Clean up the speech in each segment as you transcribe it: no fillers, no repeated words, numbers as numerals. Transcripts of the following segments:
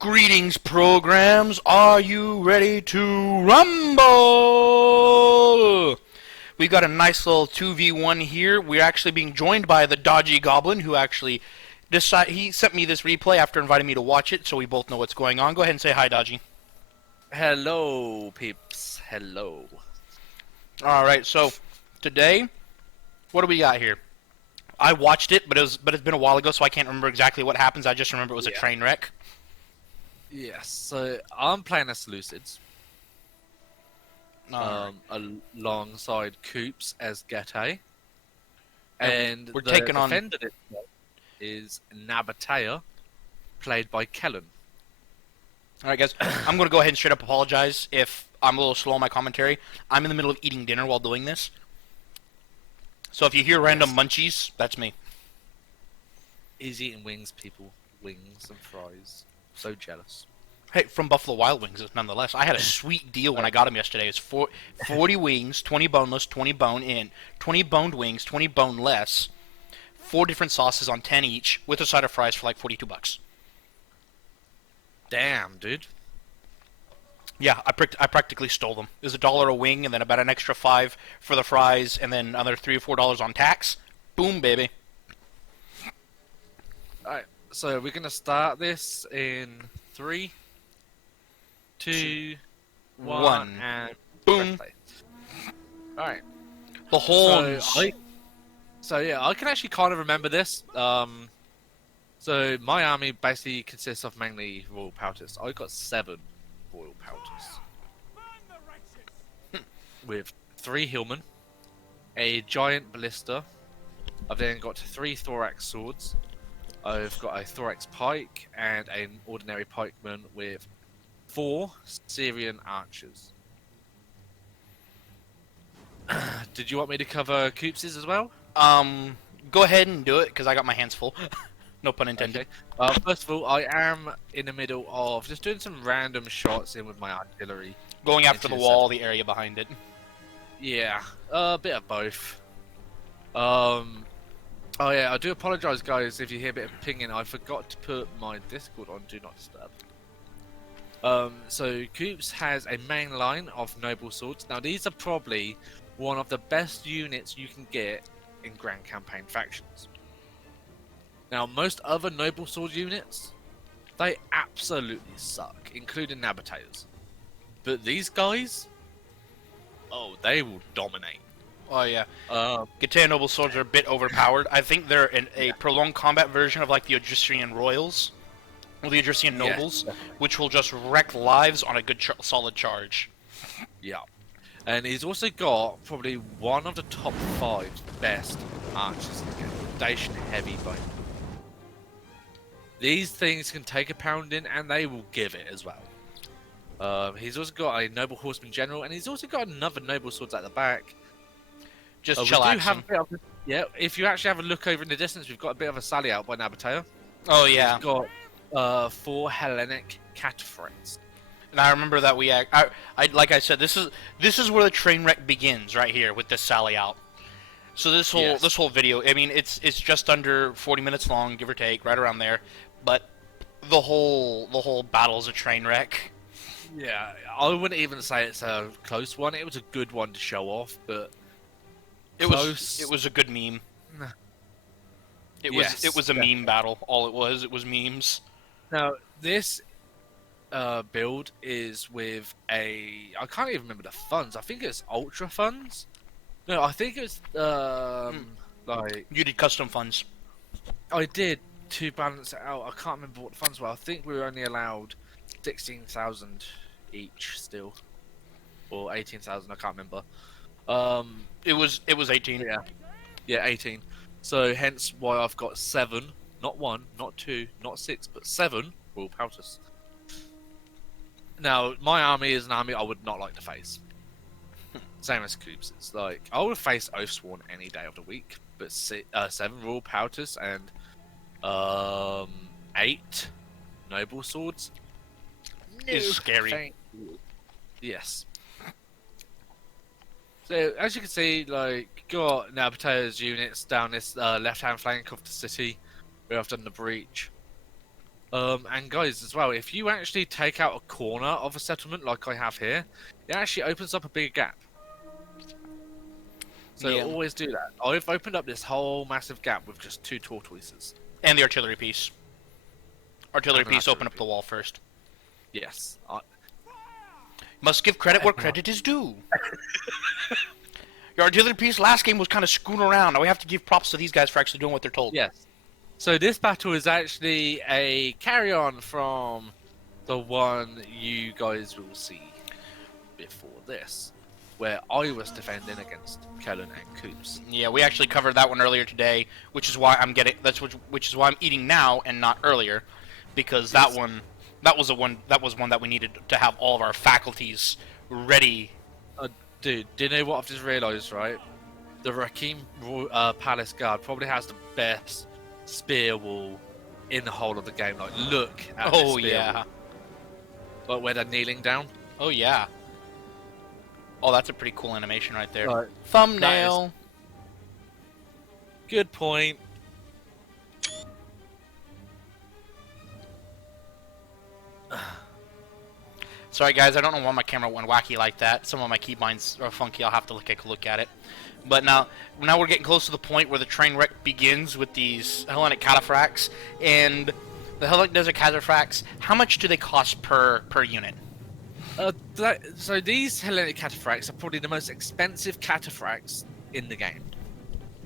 Greetings, programs. Are you ready to rumble? We've got a nice little 2v1 here. We're actually being joined by the Dodgy Goblin, who actually he sent me this replay after inviting me to watch it, so we both know what's going on. Go ahead and say hi, Dodgy. Hello, peeps. Hello. Alright, so today, what do we got here? I watched it, but it's been a while ago, so I can't remember exactly what happens. I just remember it was a train wreck. Yes, so I'm playing as Lucids. Alongside Coops as Gete. And we're the taking on defender is Nabatea, played by Kellen. Alright, guys, I'm going to go ahead and straight up apologize if I'm a little slow on my commentary. I'm in the middle of eating dinner while doing this. So if you hear random munchies, that's me. He's eating wings, people. Wings and fries. So jealous. Hey, from Buffalo Wild Wings, nonetheless. I had a sweet deal when I got them yesterday. It's 40 wings, 20 boneless, 20 bone-in, 20 boned wings, 20 boneless, 4 different sauces on 10 each, with a side of fries for like $42. Damn, dude. Yeah, I practically stole them. It was $1 a wing, and then about an extra $5 for the fries, and then another $3 or $4 on tax. Boom, baby. Alright, so we're gonna start this in 3, 2, 1, and boom. Alright. The horns. So yeah, I can actually kind of remember this. So my army basically consists of mainly Royal Pouters. I got 7 Royal Pouters. With 3 Hillmen, a giant ballista. I've then got 3 thorax swords. I've got a thorax pike and an ordinary pikeman with 4 Syrian archers. Did you want me to cover Coops's as well? Go ahead and do it, because I got my hands full. No pun intended. Okay. First of all, I am in the middle of just doing some random shots in with my artillery. Going after the wall, the area behind it. Yeah, a bit of both. Oh yeah, I do apologise, guys, if you hear a bit of pinging. I forgot to put my Discord on Do Not Disturb. So Coops has a main line of noble swords. Now these are probably one of the best units you can get in Grand Campaign factions. Now most other noble sword units, they absolutely suck, including Nabateas. But these guys, oh, they will dominate. Oh yeah. Getae Noble Swords are a bit overpowered. I think they're a prolonged combat version of like the Odrysian Royals, or the Odrysian Nobles, which will just wreck lives on a good solid charge. Yeah. And he's also got probably one of the top 5 best archers in the game. Dacian Heavy Bone. These things can take a pounding, and they will give it as well. He's also got a Noble Horseman General, and he's also got another Noble Swords at the back. Just chillaxing. Yeah, if you actually have a look over in the distance, we've got a bit of a sally out by Nabatea. Oh yeah. He's got 4 Hellenic cataphracts. And I remember that like I said, this is where the train wreck begins, right here with this sally out. So this whole video, I mean, it's just under 40 minutes long, give or take, right around there. But the whole battle's a train wreck. Yeah, I wouldn't even say it's a close one. It was a good one to show off, but it was a good meme. It was a meme battle. All it was memes. Now this build is with I can't even remember the funds. I think it's Ultra funds. No, I think it's like you did custom funds. I did to balance it out. I can't remember what the funds were. I think we were only allowed 16,000 each still, or 18,000. I can't remember. It was 18. Yeah, 18. So hence why I've got 7, not 1, not 2, not 6, but 7 Royal Pouters. Now my army is an army I would not like to face. Same as Coops. It's like I would face Oathsworn any day of the week, but 7 Royal Pouters and 8 Noble Swords is scary. Yes. So as you can see, like got Nabatea's units down this left-hand flank of the city. We have done the breach. And guys, as well, if you actually take out a corner of a settlement like I have here, it actually opens up a bigger gap. So Yeah. always do that. I've opened up this whole massive gap with just 2 tortoises. And the artillery piece. Artillery And an piece, open artillery up the wall first. Yes. Must give credit where credit is due. Your artillery piece last game was kind of screwing around. Now we have to give props to these guys for actually doing what they're told. Yes. So this battle is actually a carry-on from the one you guys will see before this, where I was defending against Kellen and Coops. Yeah, we actually covered that one earlier today, which is why I'm getting which is why I'm eating now and not earlier, because that one was one that we needed to have all of our faculties ready. Dude, do you know what I've just realised, right? The Rakim Palace Guard probably has the best spear wall in the whole of the game. Like, look at this spear wall. Like, where they're kneeling down. Oh, yeah. Oh, that's a pretty cool animation right there. Right. Thumbnail. Good point. Sorry, guys, I don't know why my camera went wacky like that. Some of my keybinds are funky. I'll have to take a look at it. But now we're getting close to the point where the train wreck begins with these Hellenic cataphracts. And the Hellenic Desert cataphracts, how much do they cost per unit? So these Hellenic cataphracts are probably the most expensive cataphracts in the game.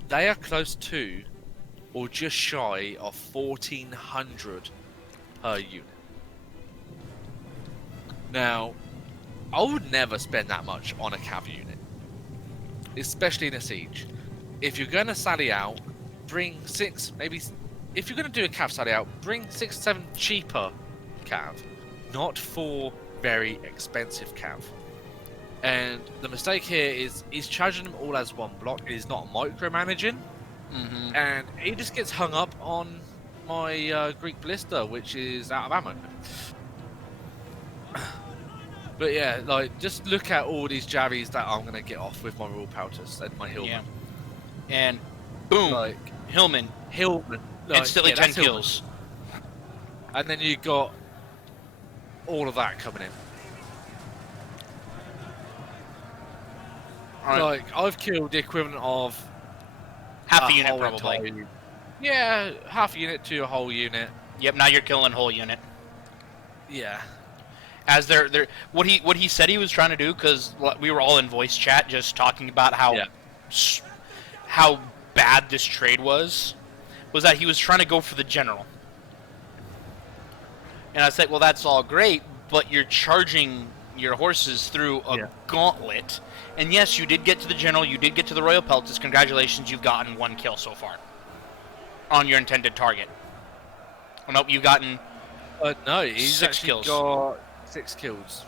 They are close to, or just shy of 1,400 per unit. Now, I would never spend that much on a cav unit, especially in a siege. If you're going to sally out, bring 6, maybe. If you're going to do a cav sally out, bring 6, 7 cheaper cav, not 4 very expensive cav. And the mistake here is he's charging them all as one block. He's not micromanaging, and he just gets hung up on my Greek ballista, which is out of ammo. But yeah, like, just look at all these javies that I'm gonna get off with my Royal Pelters and my Hillman. Yeah. And boom, Like Hillman, like, instantly 10 kills. And then you got all of that coming in. Right. Like, I've killed the equivalent of Half a unit, probably. Yeah, half a unit to a whole unit. Yep, now you're killing whole unit. Yeah. As what he said he was trying to do, because we were all in voice chat just talking about how bad this trade was that he was trying to go for the general. And I said, well, that's all great, but you're charging your horses through a gauntlet. And yes, you did get to the general, you did get to the Royal Peltas. Congratulations, you've gotten 1 kill so far on your intended target. Oh, nope, you've gotten no, he's 6 actually kills. got 6 kills.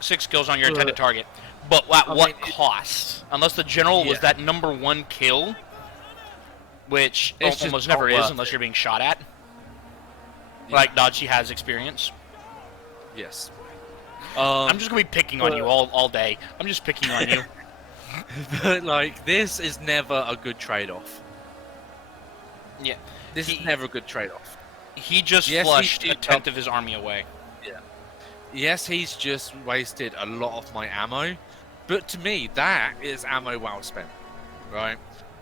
6 kills on your intended target. But at what cost? Unless the general was that number 1 kill, which almost never is unless you're being shot at. Yeah. Like Dodgy has experience. Yes. I'm just gonna be picking on you all day. I'm just picking on you. But like, this is never a good trade-off. Yeah. This is never a good trade-off. He just flushed a tenth of his army away. Yeah. Yes, he's just wasted a lot of my ammo, but to me, that is ammo well spent, right?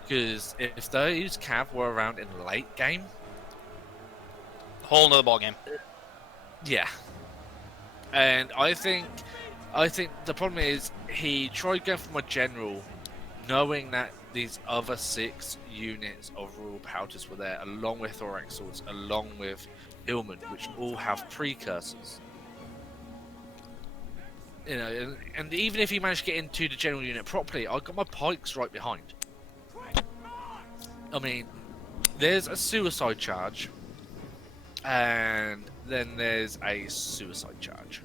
Because if those cav were around in the late game, whole nother ball game. Yeah. And I think the problem is he tried going for my general, knowing that these other 6 units of Royal Pelters were there, along with Thorax Swords, along with Hillman, which all have precursors. You know, and even if he managed to get into the general unit properly, I got my pikes right behind. I mean, there's a suicide charge, and then there's a suicide charge.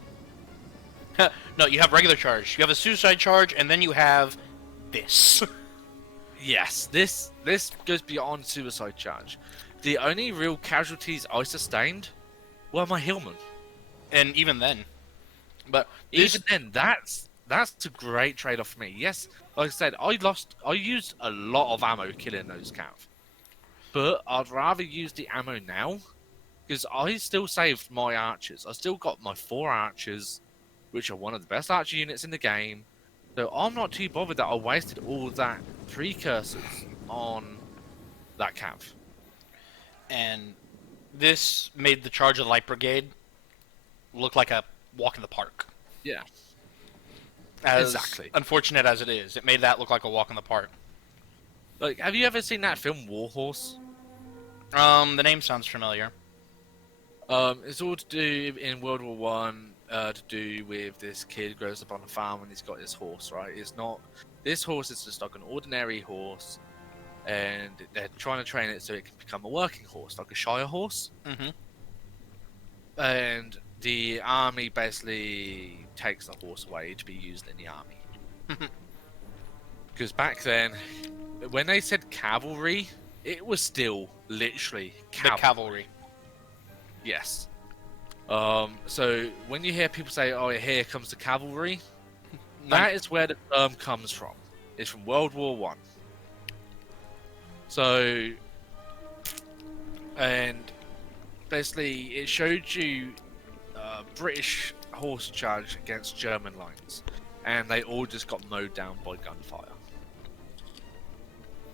No, you have regular charge. You have a suicide charge, and then you have this. Yes, this goes beyond suicide charge. The only real casualties I sustained were my Hillman. And even then. But even then, that's a great trade-off for me. Yes, like I said, I used a lot of ammo killing those cav. But I'd rather use the ammo now Because I still saved my archers. I still got my 4 archers, which are one of the best archer units in the game. So I'm not too bothered that I wasted all that precursors on that cav. And this made the charge of the Light Brigade look like a walk in the park. Yeah. As Exactly. unfortunate as it is, it made that look like a walk in the park. Like, have you ever seen that film Warhorse? The name sounds familiar. It's all to do in World War One. To do with this kid grows up on a farm and he's got his horse. Right? It's not. This horse is just like an ordinary horse, and they're trying to train it so it can become a working horse, like a Shire horse. Mm-hmm. And the army basically takes the horse away to be used in the army. Because back then, when they said cavalry, it was still literally cavalry. The cavalry. Yes. So when you hear people say, "Oh, here comes the cavalry," that is where the term comes from. It's from World War One. So, and basically, it showed you British horse charge against German lines, and they all just got mowed down by gunfire.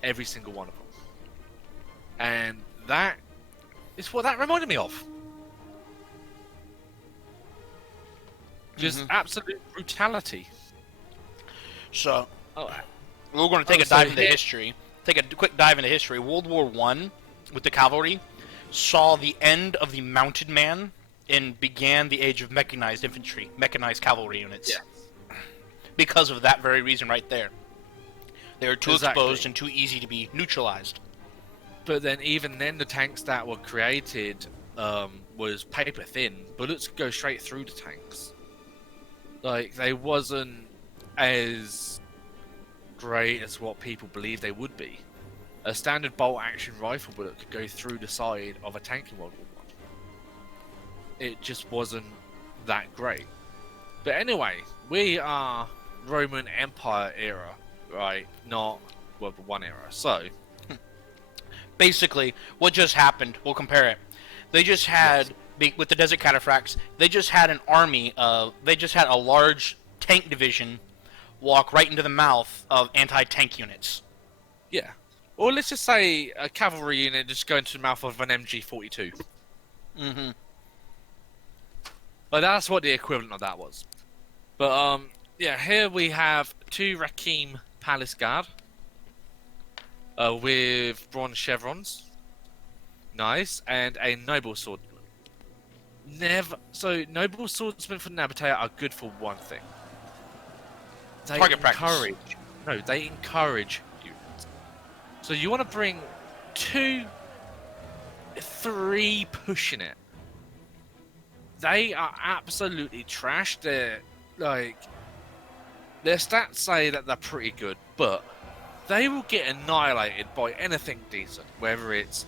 Every single one of them. And that is what that reminded me of. Just absolute brutality. So, Oh, we're going to take a dive into here- history. Take a quick dive into history. World War One, with the cavalry, saw the end of the mounted man and began the age of mechanized infantry, mechanized cavalry units. Yeah. Because of that very reason right there. They were too Exactly. exposed and too easy to be neutralized. But then, even then, the tanks that were created was paper thin. Bullets could go straight through the tanks. Like, they wasn't as great as what people believe they would be. A standard bolt-action rifle bullet could go through the side of a tank in World War One. It just wasn't that great. But anyway, we are Roman Empire era, right? Not World War One era. So, Basically, what just happened, we'll compare it. They just had, with the Desert Cataphracts, they just had an army of, they just had a large tank division walk right into the mouth of anti-tank units. yeah. Or let's just say a cavalry unit just go into the mouth of an MG42. Mm-hmm. But that's what the equivalent of that was. But, yeah, here we have 2 Rakim Palace Guard. With bronze chevrons. Nice. And a noble swordsman. So, noble swordsmen for Nabatea are good for one thing. They Target practice. They encourage units. So you want to bring 2, 3 pushing it. They are absolutely trash. They're like, their stats say that they're pretty good, but they will get annihilated by anything decent. Whether it's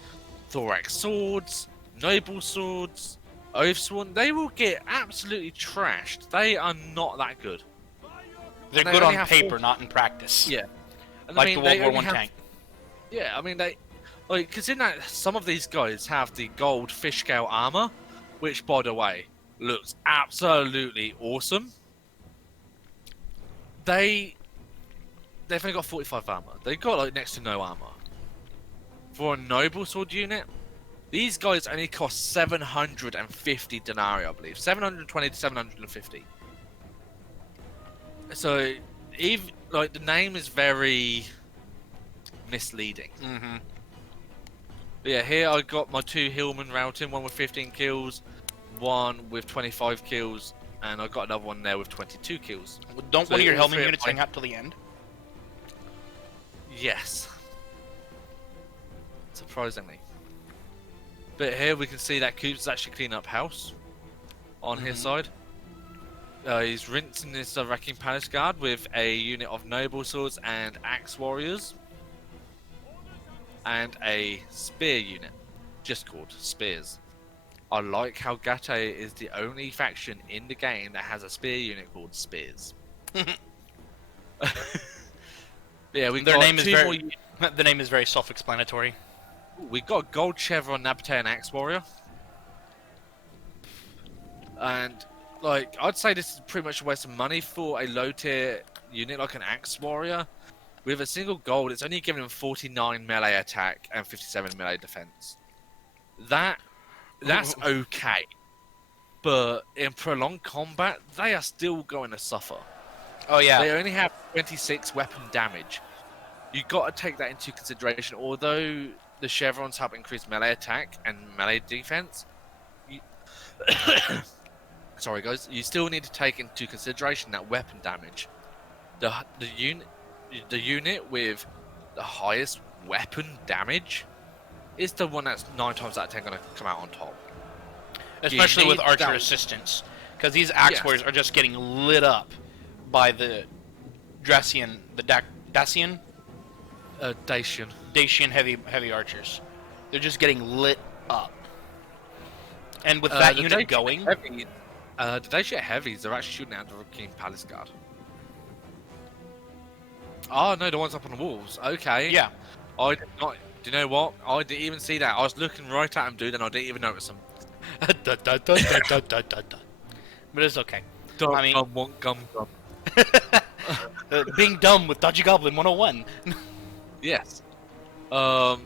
thorax swords, noble swords, oathsworn, they will get absolutely trashed. They are not that good. They're And they good only on have paper, 4 not in practice. Yeah. And Like the World they War only One have- tank. Yeah, I mean, they, like, because in that, some of these guys have the gold fish scale armor, which, by the way, looks absolutely awesome. They've only got 45 armor. They've got, like, next to no armor. For a noble sword unit, these guys only cost 750 denarii, I believe. 720 to 750. So, even, like, the name is very misleading. Mm-hmm. But yeah, here I got my 2 Hillman routing, one with 15 kills, one with 25 kills, and I got another one there with 22 kills. Don't So one of your all Hellman 3 of units my- hang out till the end? Yes. Surprisingly. But here we can see that Coops is actually cleaning up house on his side. He's rinsing this Wrecking Palace Guard with a unit of noble swords and axe warriors. And a spear unit, just called spears. I like how Gate is the only faction in the game that has a spear unit called spears. Yeah, we Their got name is 2 very- more units. The name is very self-explanatory. We got gold chevron Nabatean axe warrior. And like, I'd say this is pretty much a waste of money for a low tier unit like an Axe Warrior. With a single gold, it's only giving him 49 melee attack and 57 melee defense. That's okay, but in prolonged combat, they are still going to suffer. Oh yeah. They only have 26 weapon damage. You got to take that into consideration. Although the chevrons help increase melee attack and melee defense, you... sorry guys, you still need to take into consideration that weapon damage. The unit with the highest weapon damage is the one that's 9 times out of 10 going to come out on top. Especially with archer assistance, because these axe warriors are just getting lit up by the Dacian heavy archers. They're just getting lit up. And with that unit going, the Dacian heavies, they're actually shooting at the King Palace Guard. Oh no, the ones up on the walls. Okay. Yeah. I did not. Do you know what? I didn't even see that. I was looking right at him, dude, and I didn't even notice him. But it's okay. I mean, want gum. Being dumb with Dodgy Goblin 101. Yes. But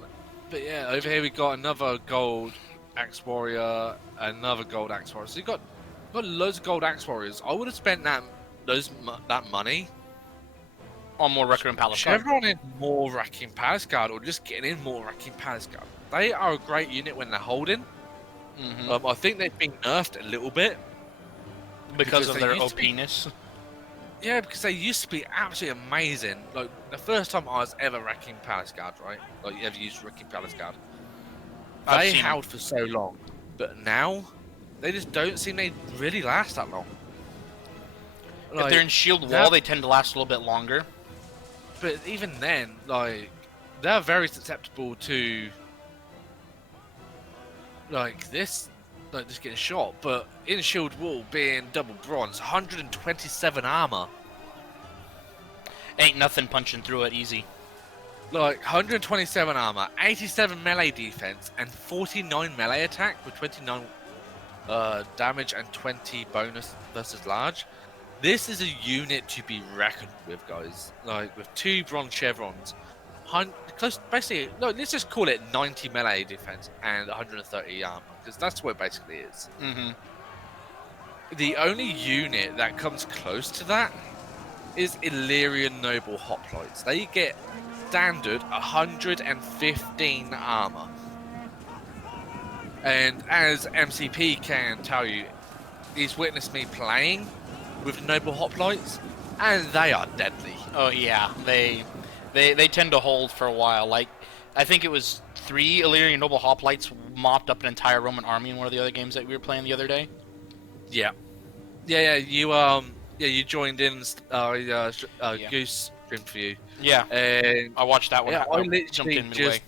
yeah, over here we got another gold Axe Warrior, another gold Axe Warrior. So you got loads of gold Axe Warriors. I would have spent that money on more Wrecker and Palace Guard. Chevron in more Wrecking Palace Guard, or just getting in more Wrecking Palace Guard. They are a great unit when they're holding. I think they've been nerfed a little bit because of their OP-ness. Yeah, because they used to be absolutely amazing. Like the first time I was ever Wrecking Palace Guard, right? Like you ever used Wrecking Palace Guard? They held for so long, but now they just don't seem they really last that long. Like, if they're in shield wall, they tend to last a little bit longer. But even then, like, they're very susceptible to, like, this, like, just getting shot. But in shield wall, being double bronze, 127 armor. Ain't nothing punching through it easy. Like, 127 armor, 87 melee defense, and 49 melee attack with 29 damage and 20 bonus versus large. This is a unit to be reckoned with, guys. Like, with 2 bronze chevrons, basically, no, let's just call it 90 melee defense and 130 armor, because that's what it basically is. The only unit that comes close to that is Illyrian Noble Hoplites. They get standard 115 armor. And as MCP can tell you, he's witnessed me playing with Noble Hoplites, and they are deadly. Oh yeah, they tend to hold for a while. Like, I think it was 3 Illyrian Noble Hoplites mopped up an entire Roman army in one of the other games that we were playing the other day. Yeah. You joined in. Goose stream for you. Yeah. And I watched that one. Yeah, I jumped in midway.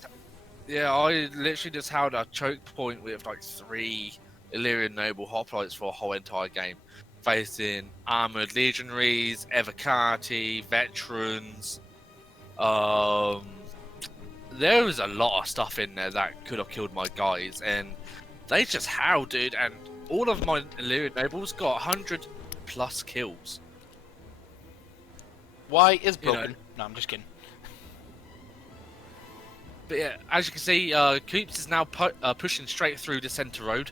I literally just held a choke point with like 3 Illyrian Noble Hoplites for a whole entire game, facing armored legionaries, evocati, veterans. There was a lot of stuff in there that could have killed my guys, and they just howled, dude. And all of my Illyrian Nobles got 100 plus kills. Why is broken? You know, no, I'm just kidding. But yeah, as you can see, Coops is now pushing straight through the center road.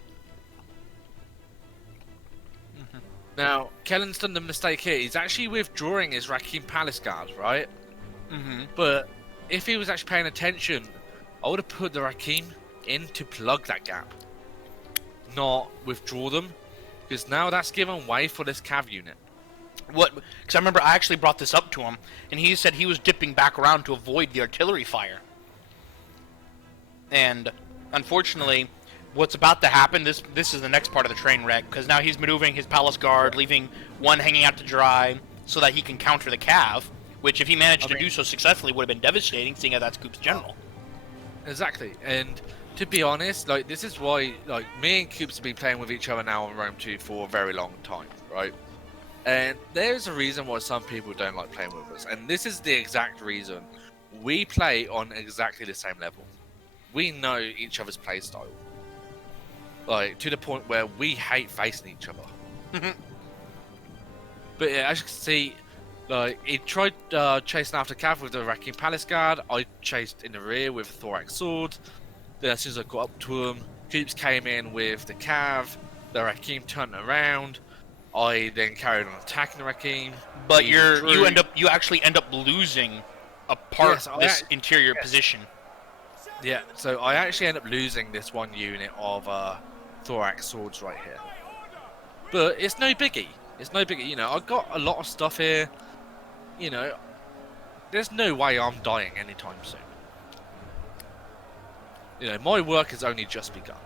Now, Kellen's done the mistake here. He's actually withdrawing his Rakim Palace Guard, right? But if he was actually paying attention, I would have put the Rakim in to plug that gap, not withdraw them, because now that's given way for this cav unit. What? Because I remember I actually brought this up to him, and he said he was dipping back around to avoid the artillery fire. And unfortunately, what's about to happen, this is the next part of the train wreck, because now he's maneuvering his palace guard, leaving one hanging out to dry so that he can counter the cav, which if he managed to do so successfully would have been devastating, seeing as that's Coop's general. Exactly, and to be honest, like, this is why, like, me and Coops have been playing with each other now on Rome 2 for a very long time, right? And there's a reason why some people don't like playing with us, and this is the exact reason. We play on exactly the same level. We know each other's play style. like to the point where we hate facing each other. But yeah, as you can see, like he tried chasing after Cav with the Rakim Palace Guard. I chased in the rear with a Thorax Sword. Then as soon as I got up to him, Coops came in with the Cav. The Rakim turned around. I then carried on attacking the Rakim. But you actually end up losing a part of this interior position. Yeah, so I actually end up losing this one unit of Thorax Swords right here. But it's no biggie. It's no biggie. You know, I've got a lot of stuff here. You know, there's no way I'm dying anytime soon. You know, my work has only just begun.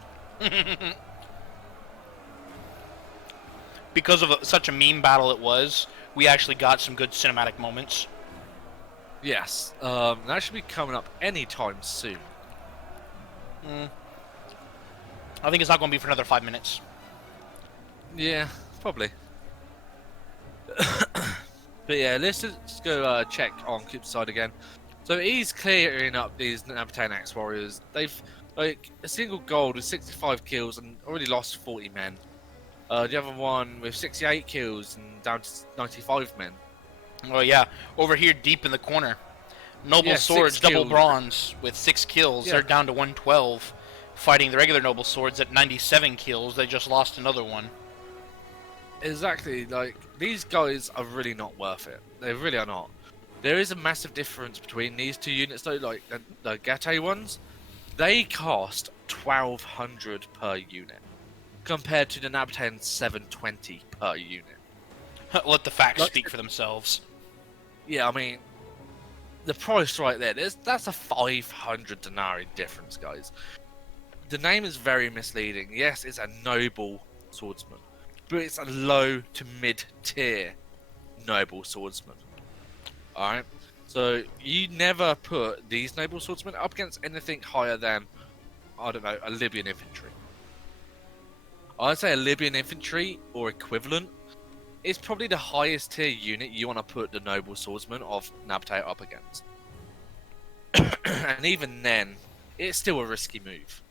Because of such a meme battle it was, we actually got some good cinematic moments. Yes, that should be coming up anytime soon. I think it's not going to be for another 5 minutes. Yeah, probably. But yeah, let's just go check on Coop's side again. So he's clearing up these Nabatean Axe Warriors. They've, like, a single gold with 65 kills and already lost 40 men. The other one with 68 kills and down to 95 men. Oh yeah, over here deep in the corner. Noble Swords, double bronze with 6 kills. Yeah. They're down to 112. Fighting the regular Noble Swords at 97 kills. They just lost another one. Exactly, like, these guys are really not worth it. They really are not. There is a massive difference between these two units though, like the Gate ones. They cost 1,200 per unit, compared to the Nabatean 720 per unit. Let the facts speak for themselves. Yeah, I mean, the price right there, that's a 500 denarii difference, guys. The name is very misleading. Yes, it's a noble swordsman, but it's a low to mid-tier noble swordsman. Alright? So, you never put these noble swordsmen up against anything higher than, I don't know, a Libyan infantry. I'd say a Libyan infantry, or equivalent, is probably the highest tier unit you want to put the noble swordsman of Nabate up against. And even then, it's still a risky move.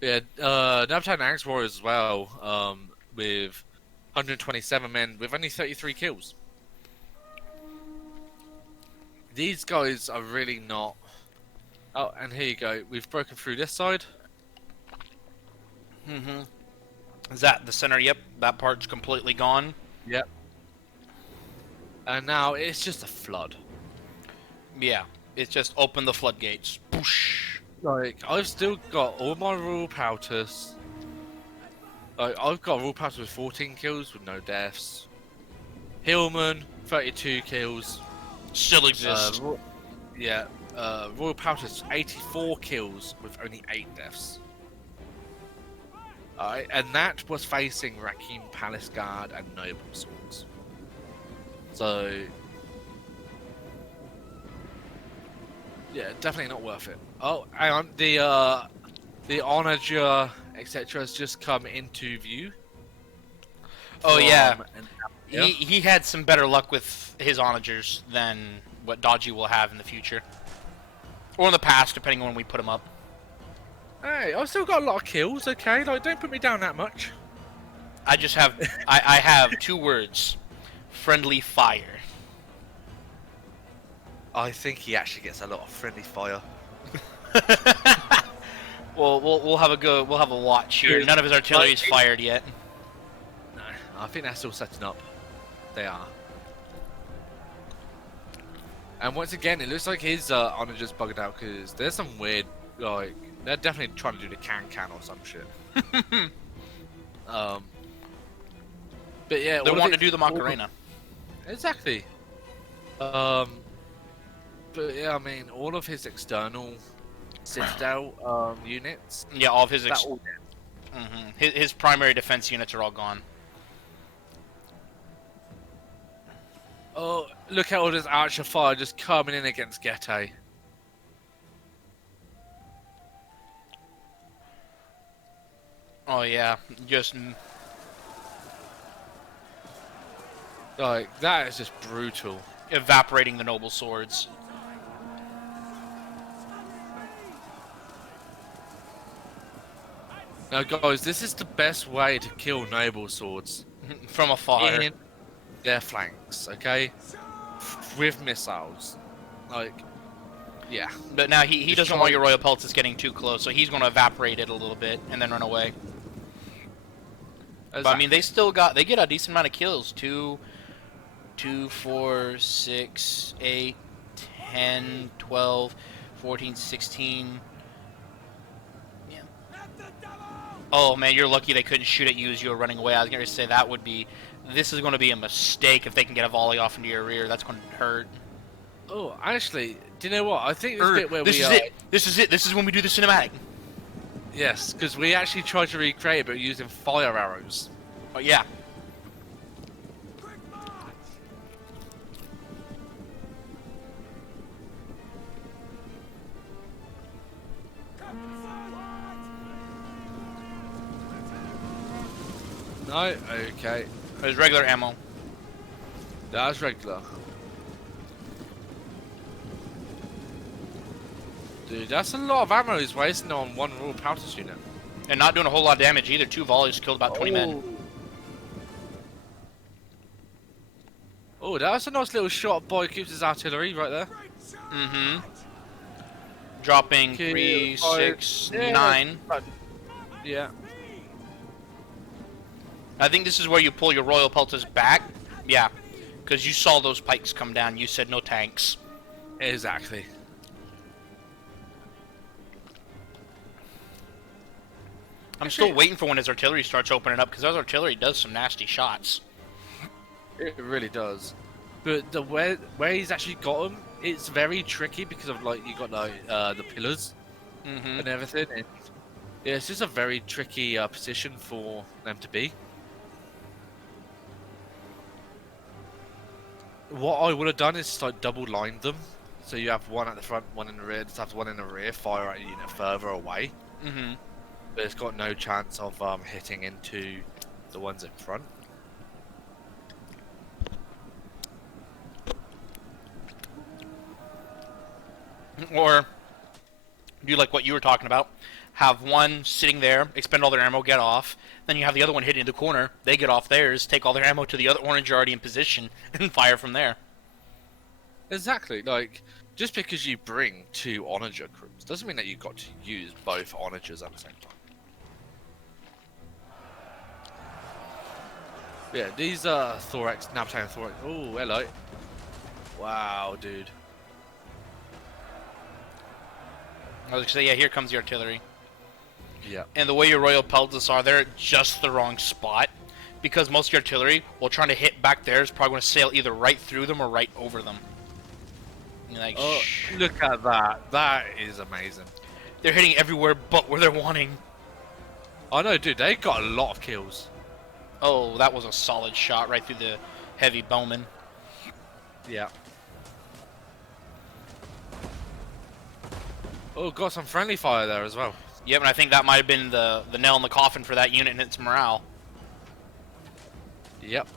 Yeah, Nabatean Axe Warriors as well, with 127 men with only 33 kills. These guys are really not... Oh, and here you go. We've broken through this side. Is that the center? Yep, that part's completely gone. Yep. And now it's just a flood. Yeah, it's just open the floodgates. Boosh. Like, I've still got all my Royal Powters. Like, I've got Royal Powters with 14 kills with no deaths. Hillman, 32 kills. Still exists. Royal Powters, 84 kills with only 8 deaths. Alright, and that was facing Rakim Palace Guard and Noble Swords. So... yeah, definitely not worth it. Oh, hang on. The Onager, etc. has just come into view. Oh yeah. He had some better luck with his Onagers than what Dodgy will have in the future. Or in the past, depending on when we put him up. Hey, I've still got a lot of kills, okay? Like, don't put me down that much. I just have... I have 2 words. Friendly fire. I think he actually gets a lot of friendly fire. Well, we'll have a watch here. None of his artillery is fired yet. No, I think they're still setting up. They are. And once again, it looks like his honor just bugged out because there's some weird, like, they're definitely trying to do the can or some shit. But yeah, they want to do the Macarena. Exactly. But yeah, I mean, all of his external Citadel units. Yeah, all of his his primary defense units are all gone. Oh, look at all this archer fire just coming in against Gete. Oh yeah, just like that is just brutal. Evaporating the noble swords. Now, guys, this is the best way to kill noble swords From afar. in their flanks. Okay, with missiles. Like, yeah. But now he Just doesn't try- want your Royal Peltas getting too close, so he's going to evaporate it a little bit and then run away. But I mean, they get a decent amount of kills. 2, 4, 6, 8, 10, 12, 14, 16. Yeah. Oh man, you're lucky they couldn't shoot at you as you were running away. I was going to say that would be. This is going to be a mistake if they can get a volley off into your rear. That's going to hurt. Oh, actually, do you know what? I think this bit where this is it. This is it. This is when we do the cinematic. Yes, because we actually tried to recreate it, but using fire arrows. Oh yeah. No, okay. There's regular ammo. That's regular. Dude, that's a lot of ammo he's wasting on one Royal Peltas unit. And not doing a whole lot of damage either. 2 volleys killed about 20 men. Oh, that was a nice little shot by Coops' artillery right there. Mm-hmm. Dropping Okay, 3, 6, 9. Yeah. I think this is where you pull your Royal Peltas back. Yeah. Because you saw those pikes come down. You said no tanks. Exactly. I'm still waiting for when his artillery starts opening up, because his artillery does some nasty shots. It really does. But the where he's actually got them, it's very tricky because of like you got like the pillars and everything. And yeah, it's just a very tricky position for them to be. What I would have done is just like double lined them, so you have one at the front, one in the rear. Just have one in the rear, fire at a unit further away. Mm-hmm. But it's got no chance of hitting into the ones in front. Or do like what you were talking about. Have one sitting there, expend all their ammo, get off. Then you have the other one hitting the corner. They get off theirs, take all their ammo to the other orange already in position, and fire from there. Exactly. Like, just because you bring 2 onager crews doesn't mean that you've got to use both onagers at the same time. Yeah, these are Thorax, Nabataean Thorax. Oh, hello. Wow, dude. I was gonna say, yeah, here comes the artillery. Yeah. And the way your Royal Peltas are, they're at just the wrong spot. Because most of your artillery, while trying to hit back there, is probably going to sail either right through them or right over them. And you're like, Oh, look at that. That is amazing. They're hitting everywhere but where they're wanting. I know, dude. They got a lot of kills. Oh, that was a solid shot right through the heavy bowman. Yeah. Oh, got some friendly fire there as well. Yep, and I think that might have been the nail in the coffin for that unit and its morale. Yep.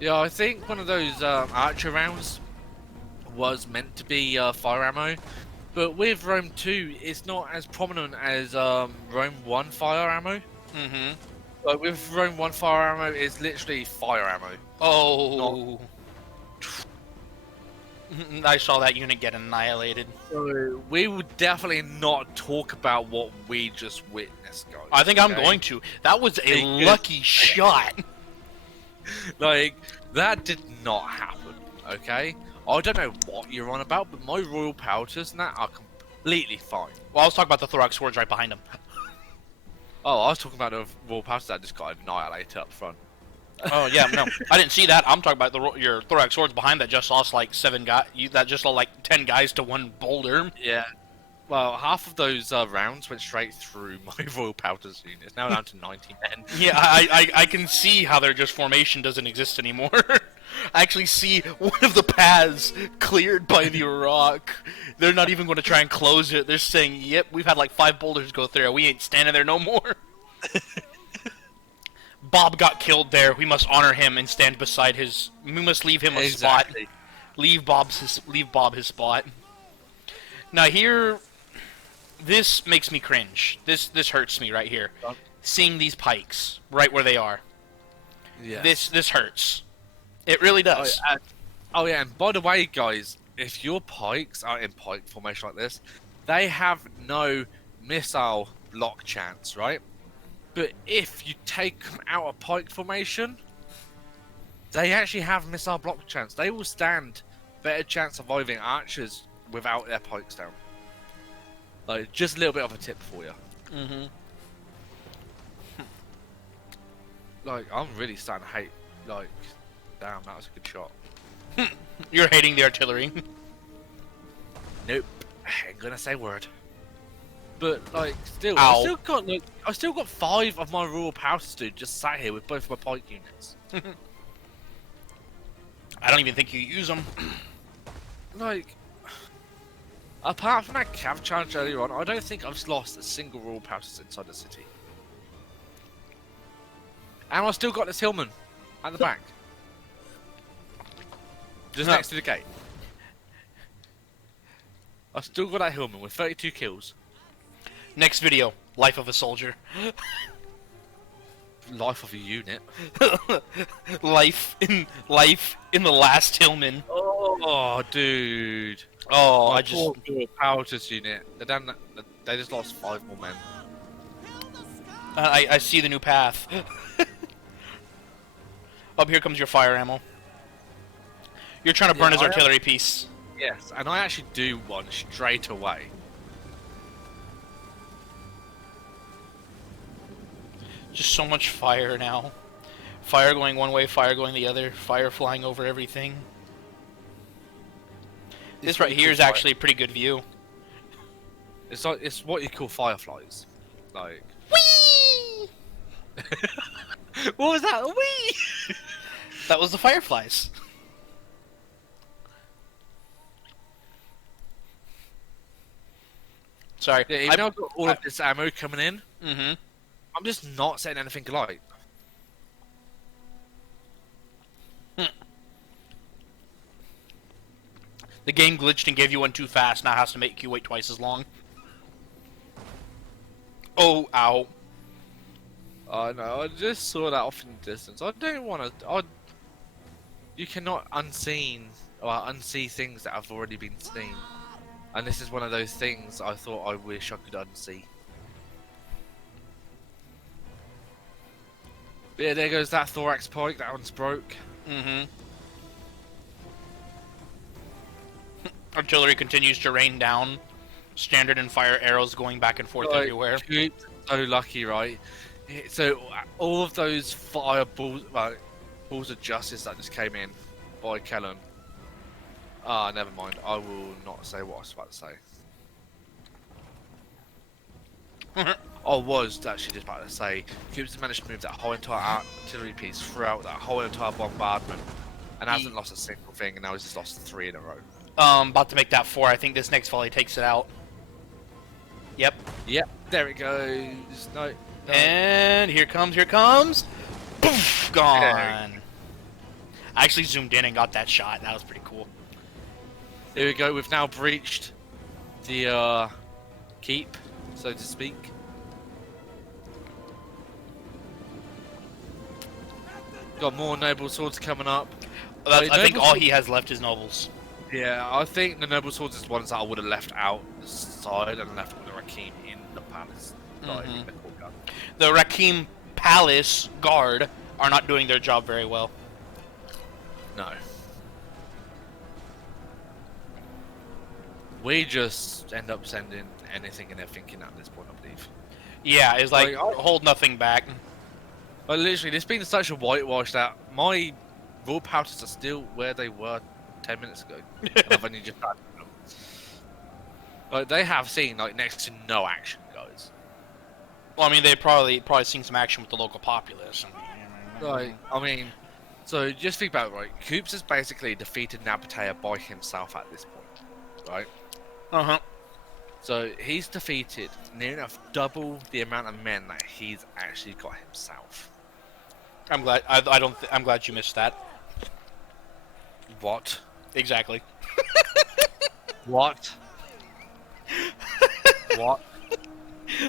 Yeah, I think one of those archer rounds was meant to be fire ammo, but with Rome 2, it's not as prominent as Rome 1 fire ammo. Mm-hmm. Like with Rome 1 fire ammo, it's literally fire ammo. Oh. I saw that unit get annihilated. So we would definitely not talk about what we just witnessed, guys. I think I'm going to. That was a lucky shot. Like, that did not happen, okay? I don't know what you're on about, but my Royal Peltas and that are completely fine. Well, I was talking about the Thorax swords right behind him. Oh, I was talking about the Royal Peltas that just got annihilated up front. Oh yeah, no, I didn't see that. I'm talking about your Thorax swords behind that just lost like 7 guys. That just lost like 10 guys to 1 boulder. Yeah. Well, half of those rounds went straight through my Royal Peltas unit. It's now down to 90 men. Yeah, I can see how their just formation doesn't exist anymore. I actually see one of the paths cleared by the rock. They're not even going to try and close it. They're saying, "Yep, we've had like 5 boulders go through. We ain't standing there no more." Bob got killed there. We must honor him and stand beside his. We must leave him a spot. Leave Bob his spot. Now here, this makes me cringe. This hurts me right here. Seeing these pikes right where they are. Yes. This hurts. It really does. Oh yeah, and by the way, guys, if your pikes are in pike formation like this, they have no missile block chance, right? But if you take them out of pike formation, they actually have missile block chance. They will stand better chance of surviving archers without their pikes down. Like, just a little bit of a tip for you. Mm-hmm. Like, I'm really starting to hate, like, damn, that was a good shot. You're hating the artillery. Nope, I ain't gonna say word. But like, still, Ow. I still got 5 of my royal powers, dude, just sat here with both my pike units. I don't even think you use them. Like, apart from that cav challenge earlier on, I don't think I've lost a single royal powers inside the city. And I still got this hillman at the back, just next to the gate. I still got that hillman with 32 kills. Next video, life of a soldier. Life of a unit. life in the last Hillman. Oh, dude. Oh, My I just poor Powers unit. They just lost 5 more men. I see the new path. Up here comes your fire ammo. You're trying to burn his artillery piece. Yes, and I actually do one straight away. Just so much fire now. Fire going one way, fire going the other, fire flying over everything. This right here is actually a pretty good view. It's like, it's what you call fireflies. Like, Whee! what was that? Whee! That was the fireflies. Sorry. Yeah, even though I've got all of this ammo coming in, Mm-hmm. I'm just not setting anything alight. The game glitched and gave you one too fast, now has to make you wait twice as long. Oh, ow. I know, I just saw that off in the distance. I don't want to... You cannot unsee things that have already been seen. And this is one of those things I thought I wish I could unsee. But yeah, there goes that thorax pike. That one's broke. Mm-hmm. Artillery continues to rain down. Standard and fire arrows going back and forth everywhere. So lucky, right? So all of those fireballs, balls of justice that just came in by Kellen. Ah, never mind. I will not say what I was about to say. I was actually just about to say, Cubes managed to move that whole entire artillery piece throughout that whole entire bombardment, and hasn't lost a single thing, and now he's just lost 3 in a row. About to make that 4. I think this next volley takes it out. Yep. Yep. There it goes. No. And here comes. Poof, gone. I actually zoomed in and got that shot. That was pretty cool. There we go. We've now breached the keep, so to speak. Got more noble swords coming up. I think all he has left is nobles. Yeah, I think the noble swords is the ones that I would have left outside and left with the Rakim in the palace. Like, in the courtyard. The Rakim Palace Guard are not doing their job very well. No. We just end up sending anything and everything in at this point, I believe. Yeah, it's like hold nothing back. But literally, there's been such a whitewash that my raw pouches are still where they were 10 minutes ago. And I've only just started them. Like, they have seen like next to no action, guys. Well, I mean, they probably seen some action with the local populace. Like, I mean, so just think about it, right? Coops has basically defeated Nabatea by himself at this point, right? Uh-huh. So he's defeated near enough double the amount of men that he's actually got himself. I'm glad. I'm glad you missed that. What? Exactly. What? What?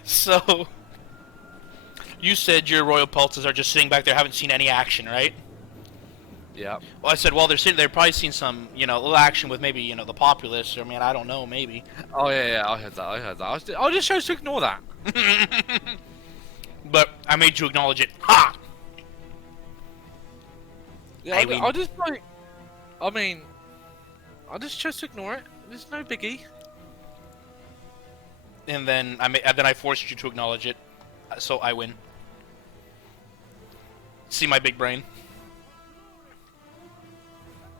So, you said your royal pulses are just sitting back there, haven't seen any action, right? Yeah. Well, I said, well, they've probably seen some, little action with maybe, the populace. I mean, I don't know, maybe. Oh yeah, I heard that. I just chose to ignore that. But I made you acknowledge it. Ha! Yeah, I just like. I mean, I just chose to ignore it. There's no biggie. And then I forced you to acknowledge it, so I win. See my big brain?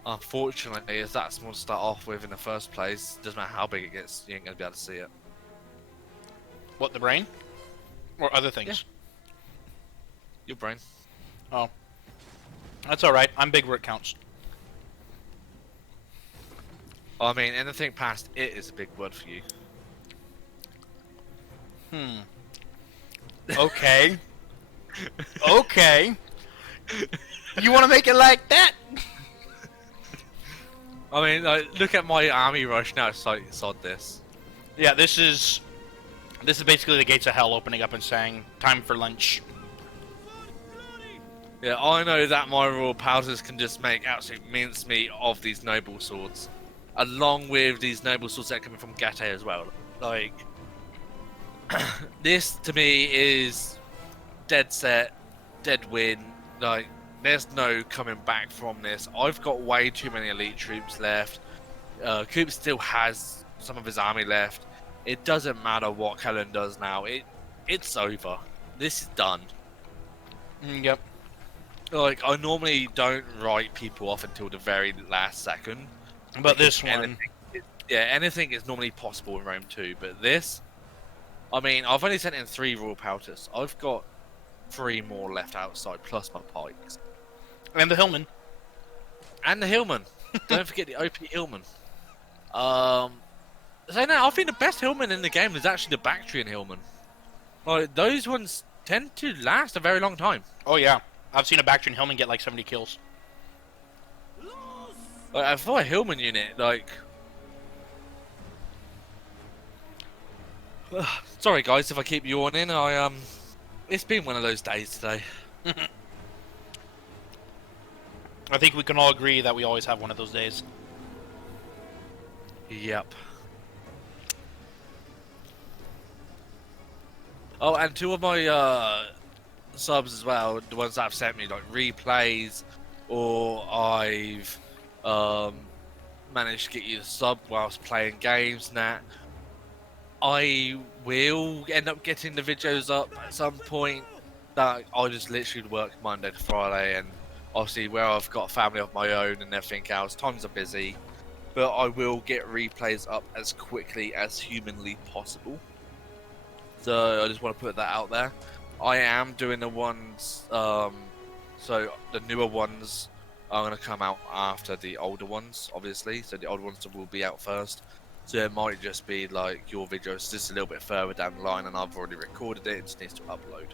Unfortunately, if that's what to start off with in the first place, doesn't matter how big it gets, you ain't gonna be able to see it. What, the brain? Or other things? Yeah. Your brain. Oh. That's alright. I'm big where it counts. I mean, anything past it is a big word for you. Okay. Okay. You want to make it like that? I mean, like, look at my army rush now. It's like, sod this. Yeah, this is basically the gates of hell opening up and saying, time for lunch. Yeah, I know that my royal powders can just make absolute mincemeat of these noble swords, along with these noble swords that are coming from Gate as well. Like, this to me is dead set, dead win. Like, there's no coming back from this. I've got way too many elite troops left. Coop still has some of his army left. It doesn't matter what Kellen does now. It's over. This is done. Yep. Like, I normally don't write people off until the very last second. But this one... anything is normally possible in Rome 2, but this... I mean, I've only sent in 3 Royal Powters. I've got 3 more left outside, plus my pikes. And the Hillman. And the Hillman. Don't forget the OP Hillman. So now, I think the best Hillman in the game is actually the Bactrian Hillman. Like, those ones tend to last a very long time. Oh, yeah. I've seen a Bactrian Hillman get like 70 kills. Like, for a Hillman unit, like... Sorry guys if I keep yawning, it's been one of those days today. I think we can all agree that we always have one of those days. Yep. Oh, and 2 of my subs as well, the ones that have sent me like replays, or I've managed to get you the sub whilst playing games and that. I will end up getting the videos up at some point. That I just literally work Monday to Friday, and obviously where I've got a family of my own and everything else, times are busy. But I will get replays up as quickly as humanly possible. So I just want to put that out there. I am doing the ones, so the newer ones are going to come out after the older ones, obviously. So the older ones will be out first. So it might just be like your video is just a little bit further down the line, and I've already recorded it. It just needs to upload.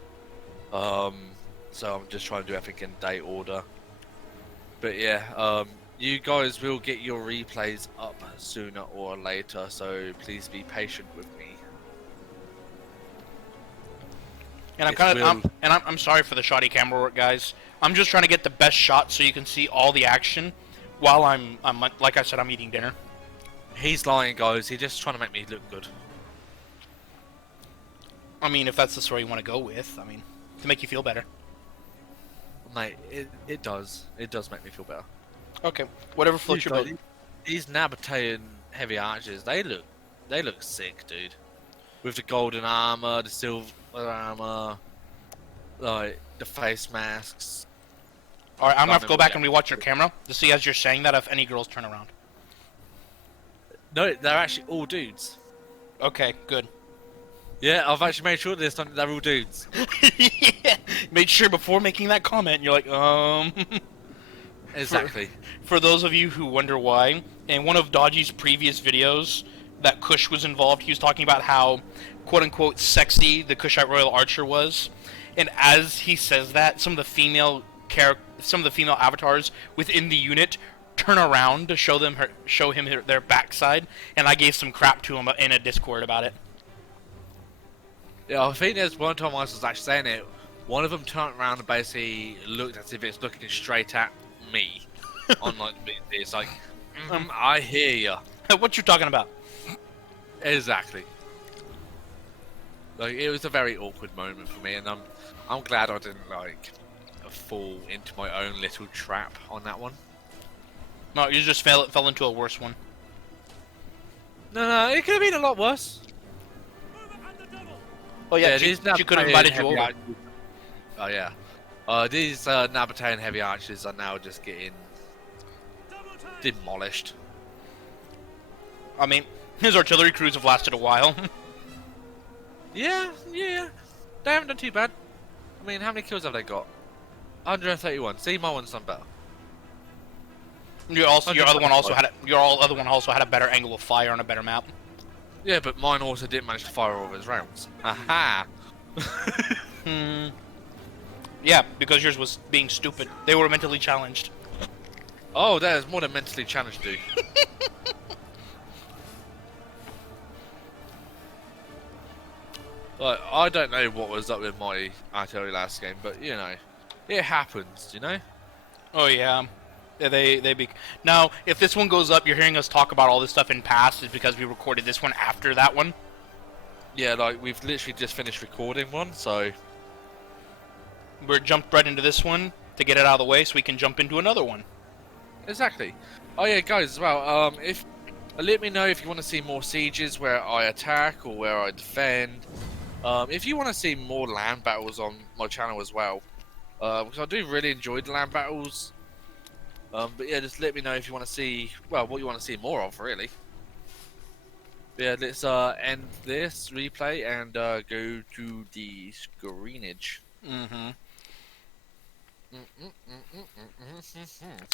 So I'm just trying to do everything in date order. But yeah, you guys will get your replays up sooner or later. So please be patient with me. And I'm sorry for the shoddy camera work, guys. I'm just trying to get the best shot so you can see all the action while I'm like I said, I'm eating dinner. He's lying, guys. He's just trying to make me look good. I mean, if that's the story you want to go with, I mean, to make you feel better. Mate, it does. It does make me feel better. Okay, whatever floats your boat. These Nabatean heavy archers, they look sick, dude. With the golden armor, the silver armor, like the face masks. All right, I'm gonna have to go back and rewatch your camera to see as you're saying that if any girls turn around. No, they're actually all dudes. Okay, good. Yeah, I've actually made sure this time they're all dudes. Yeah, made sure before making that comment, you're like, Exactly. For those of you who wonder why, in one of Dodgy's previous videos that Kush was involved, he was talking about how, quote-unquote, sexy the Kushite Royal Archer was. And as he says that, some of the female avatars within the unit turn around to show him their backside, and I gave some crap to him in a Discord about it. Yeah, I think there's one time I was actually saying it. One of them turned around and basically looked as if it's looking straight at me. On like it's like, I hear ya. What you talking about? Exactly. Like it was a very awkward moment for me, and I'm glad I didn't like fall into my own little trap on that one. No, you just fell into a worse one. No, it could have been a lot worse. Oh yeah, these she could have invited you over. Oh yeah. These Nabatean heavy archers are now just getting demolished. I mean, his artillery crews have lasted a while. Yeah. They haven't done too bad. I mean, how many kills have they got? 131. See, my one's done better. Your other one also had a better angle of fire on a better map. Yeah, but mine also didn't manage to fire all of his rounds. Aha! Yeah, because yours was being stupid. They were mentally challenged. Oh, that is more than mentally challenged, dude. Like, I don't know what was up with my artillery last game, but you know, it happens, you know? Oh yeah. Now, if this one goes up, you're hearing us talk about all this stuff in past, is because we recorded this one after that one. Yeah, like, we've literally just finished recording one, so... We're jumped right into this one to get it out of the way so we can jump into another one. Exactly. Oh yeah, guys, as well, let me know if you want to see more sieges where I attack or where I defend. If you want to see more land battles on my channel as well, because I do really enjoy the land battles. But yeah, just let me know if you want to see, well, what you want to see more of, really. But yeah, let's end this replay and go to the screenage.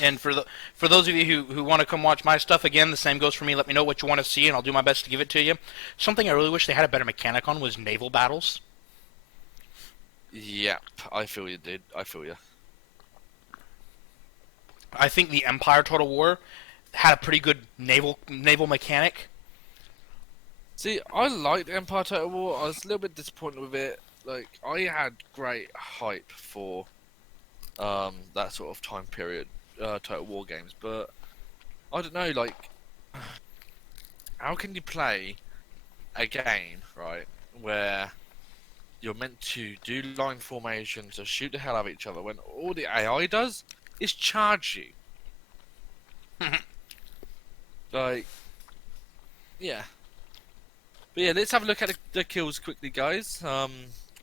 And for those of you who want to come watch my stuff, again, the same goes for me. Let me know what you want to see, and I'll do my best to give it to you. Something I really wish they had a better mechanic on was naval battles. Yep, I feel you, dude. I feel you. I think the Empire Total War had a pretty good naval mechanic. See, I liked Empire Total War. I was a little bit disappointed with it. Like, I had great hype for that sort of time period, Total War games, but I don't know, like, how can you play a game, right, where you're meant to do line formations to shoot the hell out of each other when all the AI does is charge you? Like, yeah. But yeah, let's have a look at the kills quickly, guys.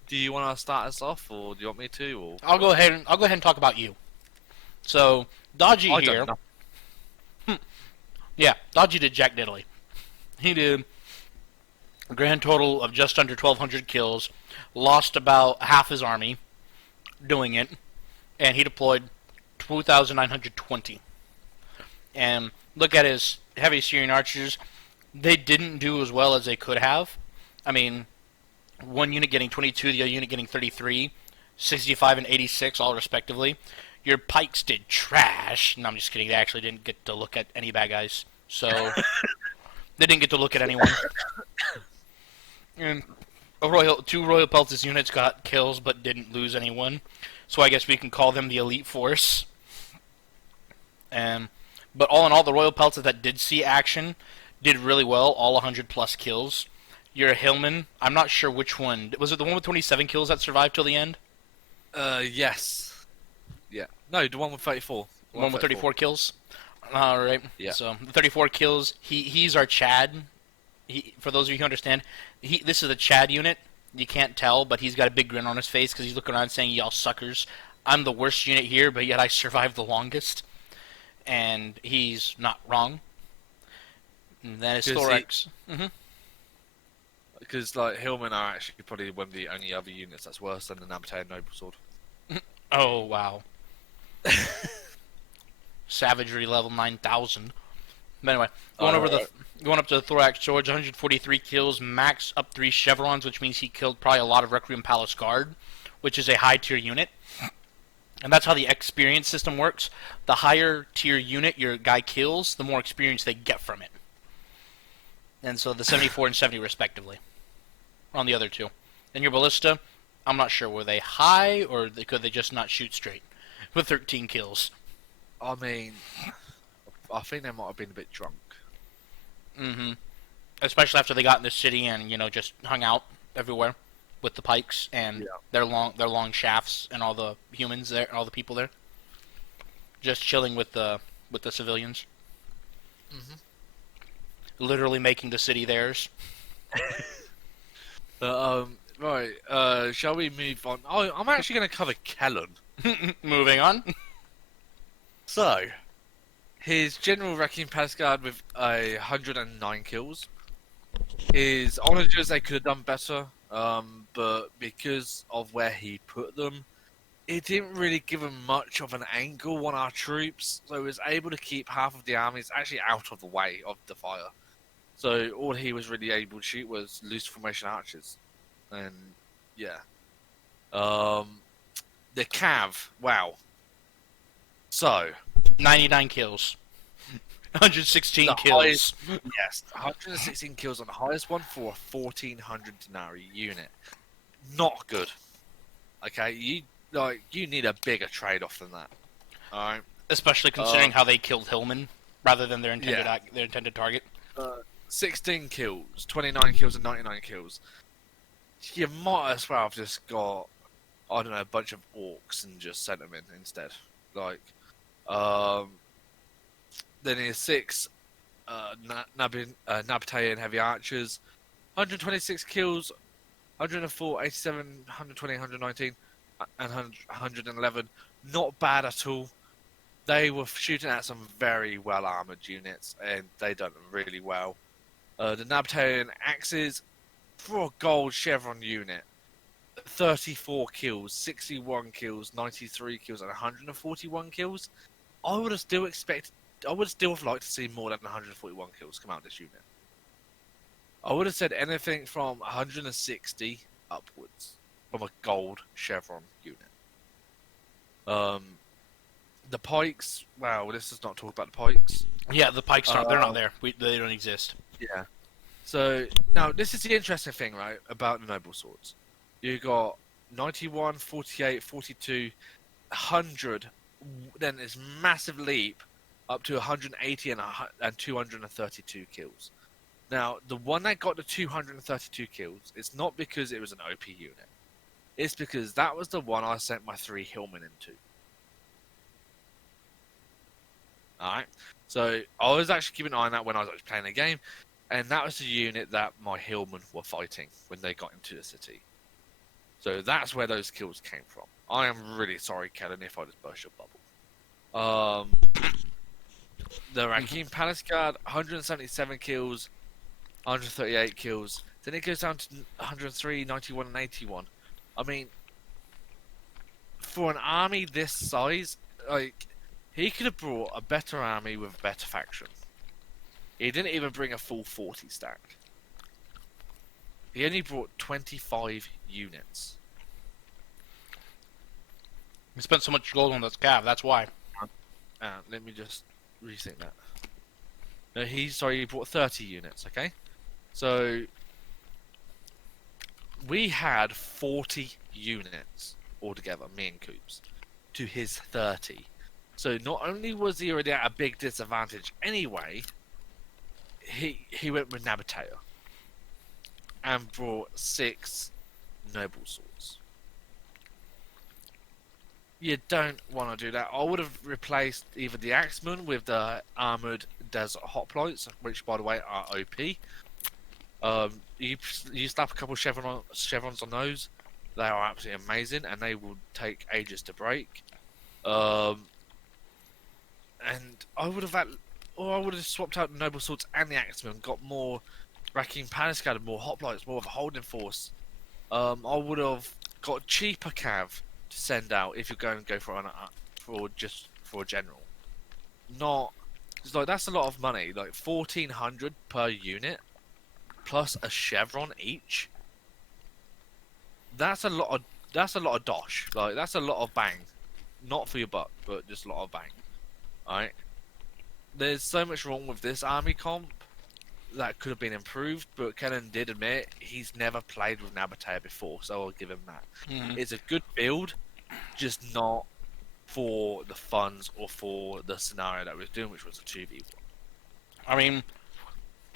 Do you want to start us off, or do you want me to? Or I'll go ahead and talk about you. So Dodgy here. Yeah, Dodgy did jack diddly. He did a grand total of just under 1,200 kills, lost about half his army doing it, and he deployed 2,920. And look at his heavy Syrian archers. They didn't do as well as they could have. I mean, one unit getting 22, the other unit getting 33, 65 and 86, all respectively. Your pikes did trash. No, I'm just kidding. They actually didn't get to look at any bad guys. So, they didn't get to look at anyone. And two Royal Peltis units got kills but didn't lose anyone. So I guess we can call them the elite force. But all in all, the Royal Peltis that did see action did really well, all 100 plus kills. Your Hillman, I'm not sure which one. Was it the one with 27 kills that survived till the end? Yes. Yeah. No, the one with 34. The one with 34 kills? Alright. Yeah. So, 34 kills. He's our Chad. For those of you who understand, this is a Chad unit. You can't tell, but he's got a big grin on his face because he's looking around saying, y'all suckers. I'm the worst unit here, but yet I survived the longest. And he's not wrong. And that is Thorax. Because, like, Hillmen are actually probably one of the only other units that's worse than the Nabatean Noble Sword. Oh, wow. Savagery level 9,000. But anyway, going up to the Thorax Swords, 143 kills, max up 3 chevrons, which means he killed probably a lot of Requiem Palace Guard, which is a high tier unit. And that's how the experience system works. The higher tier unit your guy kills, the more experience they get from it. And so the 74 and 70 respectively on the other two. And your ballista, I'm not sure. Were they high or could they just not shoot straight with 13 kills? I mean, I think they might have been a bit drunk. Mm-hmm. Especially after they got in the city and just hung out everywhere with the pikes and Yeah. their long shafts and all the humans there, all the people there, just chilling with the civilians, Hmm. literally making the city theirs. Right. Shall we move on? Oh, I'm actually going to cover Kellen. Moving on. So, his General Wrecking Pascard with 109 kills. His onagers, they could have done better, but because of where he put them, it didn't really give him much of an angle on our troops, so he was able to keep half of the armies actually out of the way of the fire. So all he was really able to shoot was loose formation archers, and yeah, the Cav, wow. So 99 kills. 116 the kills. highest, yes, 116 kills on the highest one for a 1400 denarii unit. Not good. Okay, you need a bigger trade-off than that. All right. Especially considering how they killed Hillman rather than their intended Yeah. their intended target. 16 kills, 29 kills, and 99 kills. You might as well have just got, I don't know, a bunch of orcs and just sent them in instead. Like, then he has 6 Nabataean heavy archers, 126 kills, 104, 87, 120, 119, and 111. Not bad at all. They were shooting at some very well armored units, and they done really well. The Nabataean axes, for a gold chevron unit, 34 kills, 61 kills, 93 kills, and 141 kills. I would still have liked to see more than 141 kills come out of this unit. I would have said anything from 160 upwards from a gold chevron unit. The pikes. Wow, this does not talk about the pikes. Yeah, the pikes they're not there. They don't exist. Yeah. So now this is the interesting thing, right, about the noble swords. You got 91, 48, 42, 100, then this massive leap up to 180 and 232 kills. Now, the one that got the 232 kills, it's not because it was an OP unit. It's because that was the one I sent my 3 Hillmen into. Alright? So, I was actually keeping an eye on that when I was actually playing the game, and that was the unit that my Hillmen were fighting when they got into the city. So, that's where those kills came from. I am really sorry, Kellen, if I just burst your bubble. The Rakim Palace Guard, 177 kills, 138 kills. Then it goes down to 103, 91, and 81. I mean, for an army this size, like, he could have brought a better army with a better faction. He didn't even bring a full 40 stack. He only brought 25 units. We spent so much gold on this cav, that's why. Let me just rethink that. No, he brought 30 units, okay? So, we had 40 units altogether, me and Coops, to his 30. So not only was he already at a big disadvantage anyway, he went with Nabatea and brought 6 noble swords. You don't want to do that. I would have replaced either the Axemen with the armored desert hoplites, which by the way are OP. You slap a couple chevrons on those, they are absolutely amazing, and they will take ages to break. And I would have swapped out the noble swords and the axemen, got more racking panic scatter, more hoplites, more of a holding force. I would have got cheaper cav to send out if you're going to go for a general. Not, it's like that's a lot of money, like 1,400 per unit, plus a chevron each. That's a lot of dosh. Like that's a lot of bang, not for your buck, but just a lot of bang. Alright. There's so much wrong with this army comp that could have been improved, but Kennan did admit he's never played with Nabatea before, so I'll give him that. It's a good build, just not for the funds or for the scenario that we were doing, which was a 2v1. I mean,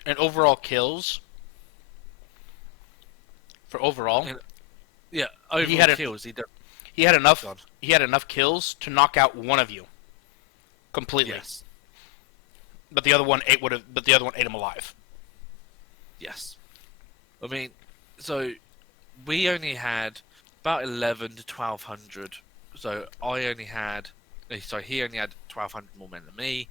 and overall kills. For overall, yeah, overall kills. He had enough. God. He had enough kills to knock out one of you completely. Yes. But the other one ate him alive. Yes. I mean, so we only had about 11 to 1200. So I only had. Sorry, he only had 1200 more men than me.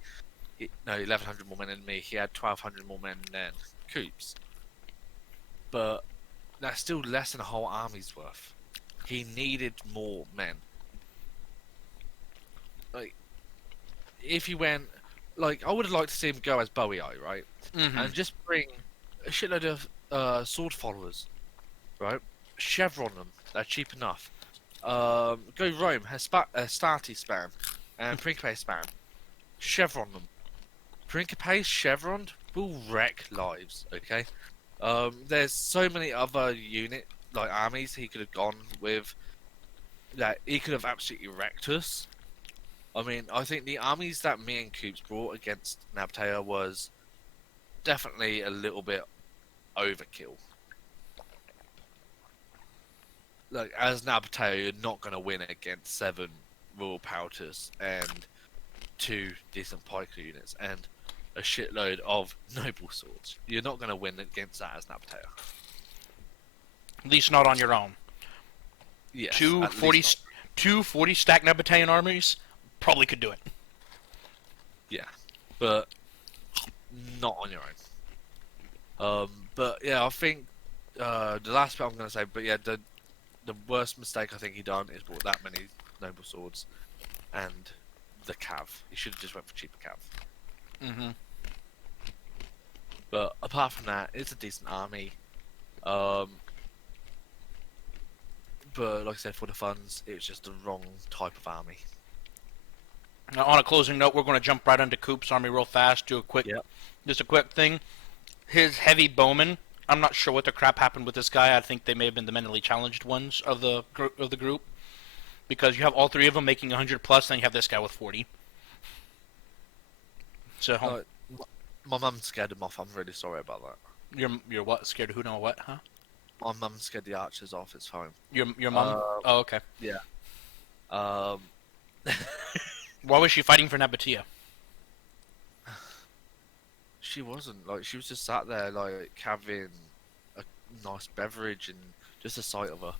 1100 more men than me. He had 1200 more men than Coops. But that's still less than a whole army's worth. He needed more men. Like, if he went, like, I would have liked to see him go as Bowie Eye, right? And just bring a shitload of sword followers, right? Chevron them. They're cheap enough. Go Rome, Hastati spam, and Principe spam. Chevron them. Principe chevroned will wreck lives. Okay. There's so many other armies he could have gone with that he could have absolutely wrecked us. I mean, I think the armies that me and Coops brought against Nabatea was definitely a little bit overkill. Like, as Nabatea, you're not going to win against 7 Royal Powters and 2 decent pike units and a shitload of noble swords. You're not going to win against that as Nabatea. At least not on your own. Yes, two 40 stack Nabatean armies probably could do it. Yeah, but not on your own. But yeah, I think the last bit I'm going to say, but yeah, the worst mistake I think he done is bought that many noble swords and the cav. He should have just went for cheaper cav. But apart from that, it's a decent army. But like I said, for the funds, it was just the wrong type of army. Now, on a closing note, we're going to jump right into Coop's army real fast. Do a quick, just a quick thing. His heavy bowmen. I'm not sure what the crap happened with this guy. I think they may have been the mentally challenged ones of the group, because you have all 3 of them making 100 plus, then you have this guy with 40. So my mum scared him off. I'm really sorry about that. You're what? Scared of who? Know what? Huh? My mum scared the archers off. It's fine. Your mum? Oh, okay. Yeah. Why was she fighting for Nabatea? She wasn't. Like, she was just sat there, like, having a nice beverage and just the sight of her.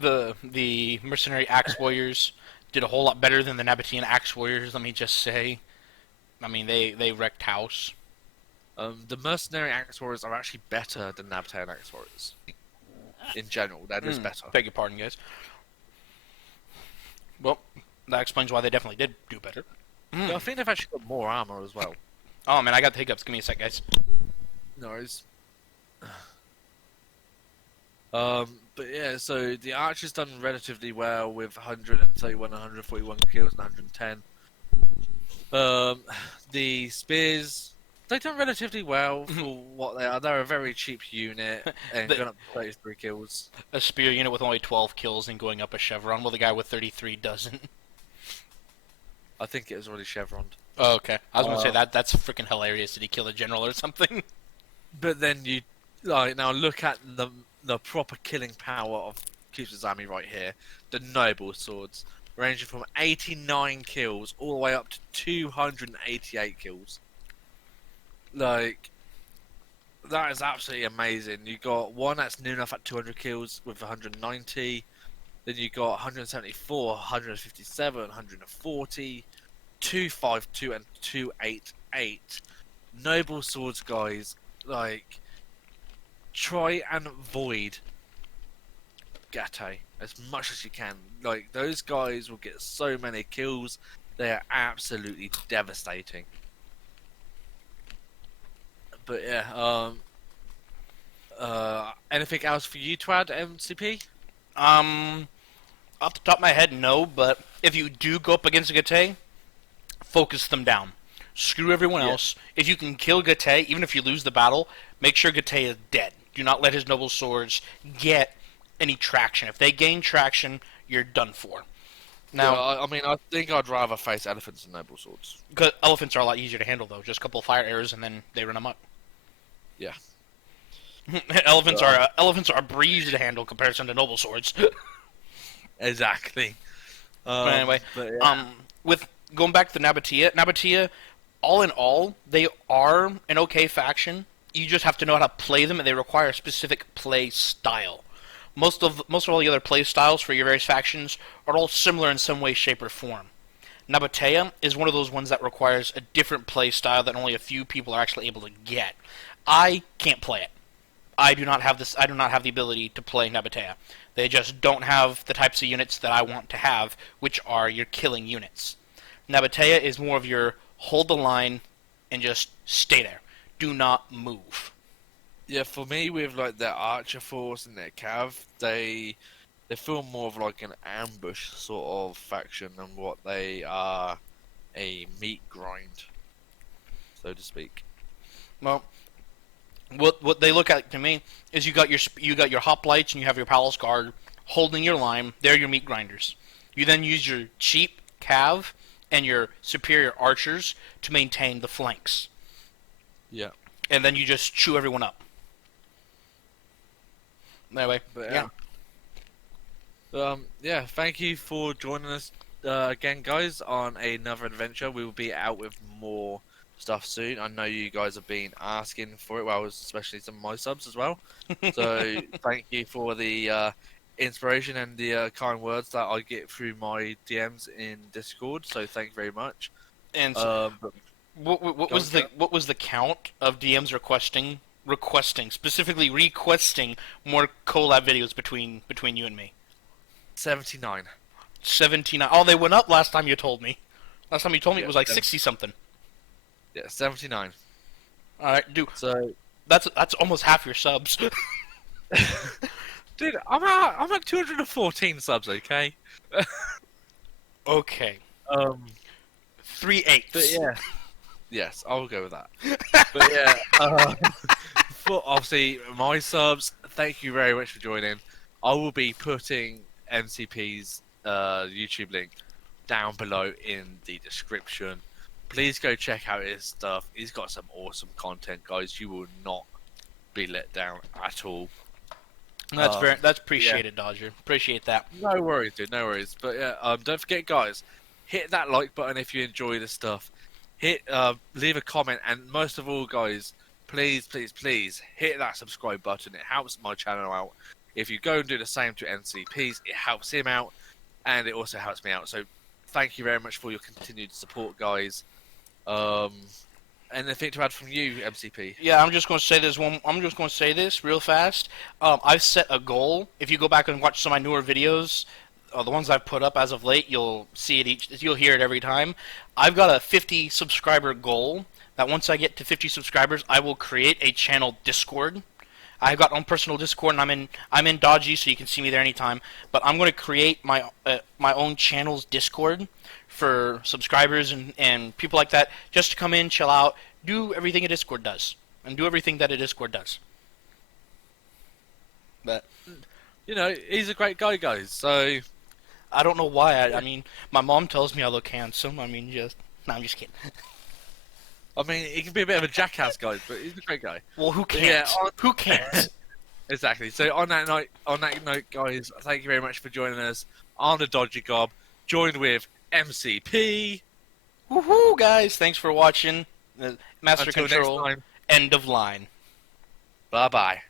The mercenary axe warriors did a whole lot better than the Nabatean axe warriors. Let me just say. I mean, they wrecked house. The mercenary axe warriors are actually better than Nabatean axe warriors. In general, they're just better. Beg your pardon, guys. Well, that explains why they definitely did do better. Yeah, I think they've actually got more armor as well. Oh man, I got the hiccups. Give me a sec, guys. No worries. But yeah, so the archers done relatively well with 131, 141 kills, and 110. The spears, they done relatively well for what they are. They're a very cheap unit and going up to 33 kills. A spear unit with only 12 kills and going up a chevron, while the guy with 33 doesn't. I think it was already chevroned. Oh, okay. I was going to say that's freaking hilarious. Did he kill a general or something? But then you now look at the proper killing power of Coops' army right here. The noble swords, ranging from 89 kills all the way up to 288 kills. Like, that is absolutely amazing. You got one that's new enough at 200 kills with 190. Then you got 174, 157, 140, 252, and 288. Noble swords, guys. Like, try and avoid Gate as much as you can. Like, those guys will get so many kills. They are absolutely devastating. But yeah, anything else for you to add, MCP? Off the top of my head, no, but if you do go up against a Gate, focus them down. Screw everyone Yeah. else. If you can kill Gate, even if you lose the battle, make sure Gate is dead. Do not let his noble swords get any traction. If they gain traction, you're done for. Yeah, Now, I mean, I think I'd rather face elephants than noble swords. 'cause elephants are a lot easier to handle, though. Just a couple of fire arrows, and then they run amok. Yeah. Elephants are a breeze to handle comparison to noble swords. Exactly. But anyway, But yeah. with going back to Nabatea, all in all, they are an okay faction. You just have to know how to play them, and they require a specific play style. Most of all the other play styles for your various factions are all similar in some way, shape, or form. Nabatea is one of those ones that requires a different play style that only a few people are actually able to get. I can't play it. I do not have this. I do not have the ability to play Nabatea. They just don't have the types of units that I want to have, which are your killing units. Nabatea is more of your hold the line and just stay there. Do not move. Yeah, for me, with like their archer force and their cav, they feel more of like an ambush sort of faction than what they are a meat grind, so to speak. Well, what they look at to me is you got your hoplites and you have your palace guard holding your line. They're your meat grinders. You then use your cheap cav and your superior archers to maintain the flanks, Yeah, and then you just chew everyone up. Anyway, but yeah. yeah. Thank you for joining us again, guys, on another adventure. We will be out with more stuff soon. I know you guys have been asking for it, well, especially some of my subs as well. So thank you for the inspiration and the kind words that I get through my DMs in Discord. So thank you very much. And But what was the count of DMs requesting specifically requesting more collab videos between you and me? 79. 79. Oh, they went up last time you told me. Last time you told me it Yeah, was like 60 something. Yeah, 79. All right, dude. So, That's almost half your subs. dude, I'm at 214 subs. Okay. Okay. 3/8. But yeah, yes, I'll go with that. But yeah, for obviously my subs, thank you very much for joining. I will be putting MCP's YouTube link down below in the description. Please go check out his stuff. He's got some awesome content, guys. You will not be let down at all. That's appreciated, Dodger. Appreciate that. No worries, dude. No worries. But yeah, don't forget, guys, hit that like button if you enjoy the stuff. Leave a comment, and most of all, guys, please, please, please hit that subscribe button. It helps my channel out. If you go and do the same to NCPs, it helps him out, and it also helps me out. So, thank you very much for your continued support, guys. Anything to add from you, MCP? Yeah, I'm just going to say this real fast. I've set a goal. If you go back and watch some of my newer videos, the ones I've put up as of late, you'll see it you'll hear it every time. I've got a 50 subscriber goal. That once I get to 50 subscribers, I will create a channel Discord. I've got my own personal Discord, and I'm in Dodgy, so you can see me there anytime. But I'm going to create my own channel's Discord for subscribers and people like that, just to come in, chill out, do everything a Discord does, and do everything that a Discord does. But You know, he's a great guy, guys. So I don't know why. I mean, my mom tells me I look handsome. I mean, no, I'm just kidding. I mean, he can be a bit of a jackass, guys, but he's a great guy. Well, who can't? Yeah, Who can't? Exactly. So on that note, guys, thank you very much for joining us on the Dodgy Gob, joined with MCP. Woohoo, guys! Thanks for watching. Master Until Control. next time. End of line. Bye bye.